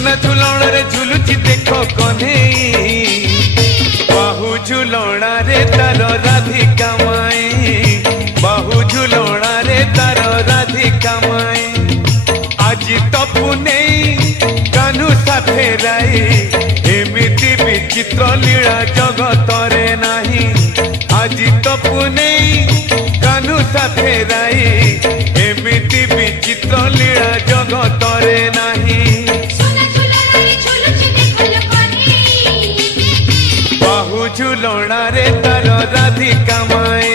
सुना झुलण रे झुलुची देखो कन्हई बाहु झुलणा रे तार राधिका माई बाहु झुलणा रे तार राधिका माई आज तपु नहीं कान्हू साथे राई एमिति विचित्र लीला जगत रे नाही आज तपु नहीं कान्हू साथे राई एमिति विचित्र लीला जगत रे नाही बाहु झुलणा रे तार राधिका माई